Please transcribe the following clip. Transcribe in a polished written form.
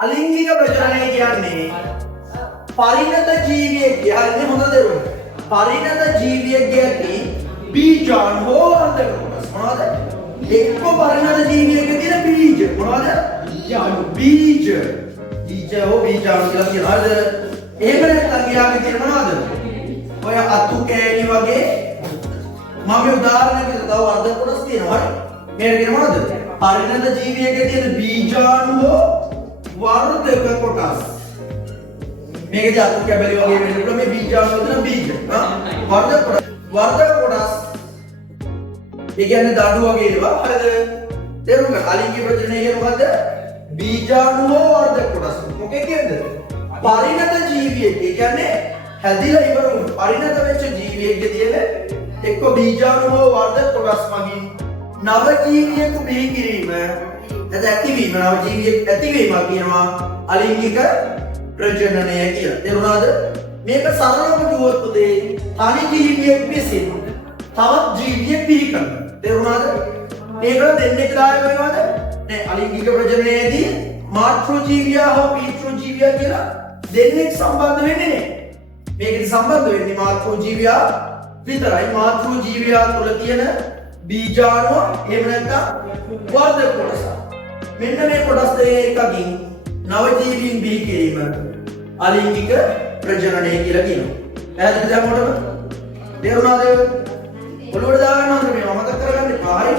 අලිංගික ප්‍රජනනය කියන්නේ පරිණත ජීවියෙක් කියන්නේ හොඳ දෙයක්. පරිණත ජීවියෙක්ගේ ඇති බීජාණු හෝ අන්තක කොටස් මොනවද? එක්ක පරිණත ජීවියෙක්ගේ තියෙන බීජ මොනවද? බීජ. බීජ හෝ බීජාණු කියලා කියනවා. හරිද? එහෙම නැත්නම් යාගේ තියෙන මොනවද? ඔය අතු කෑලි වගේ මම උදාහරණයකට තව වර්ධක කොටස් තියෙනවා. මේක කියන මොනවද? පරිණත ජීවියෙක්ගේ තියෙන බීජාණු හෝ වර්ධක කොටස්. මේකේ අතු කැබලි වගේ වෙනකොට මේ බීජාණු වල බීජ. වර්ධක කොටස්. වර්ධක කොටස්. ඒ කියන්නේ දඬු වගේ ඒවා. හරිද? තේරුම් ගන්න. අලිංගික ප්‍රජනනය කියන්නේ මොකද්ද? බීජාණු හෝ වර්ධක කොටස්. මොකේ කියන්නේ? පරිණත ජීවියෙක්. ඒ කියන්නේ හැදිලා ඉවර වුණු පරිණත වෙච්ච ජීවියෙක්ගේ තියෙන එක්ක බීජාණු හෝ වර්ධක කොටස් මගින් නව ජීවියෙකු බිහි කිරීම නැත්නම් ඇතිවීම නව ජීවියෙක් ඇතිවීම කියනවා අලිංගික ප්‍රජනනය කියලා. තේරුණාද? මේක සරලව කිව්වොත් පුතේ තනි ජීවියෙක් විසින් තවත් ජීවියෙක් බිහි කරනවා. තේරුණාද? මේකට දෙන්නෙක් දායක වෙනවද? නෑ. අලිංගික ප්‍රජනනයේදී මාතෘ ජීවියා හෝ පීතෘ ජීවියා කියලා දෙන්නෙක් සම්බන්ධ වෙන්නේ නෑ. මේකෙදි සම්බන්ධ වෙන්නේ මාතෘ ජීවියා විතරයි. මාතෘ ජීවියා තුළ තියෙන බීජාණු එහෙම නැත්නම් වර්ධක කොටස. මෙන්න මේ කොටස් දෙකකින් නව ජීවීන් බිහි කිරීම අලිංගික ප්‍රජනනය කියලා කියනවා. පැහැදිලිද මොකටද? තේරුණාද? ඔළුවට දාගන්න ඕනේ මේ මතක කරගන්න එපා. හරි?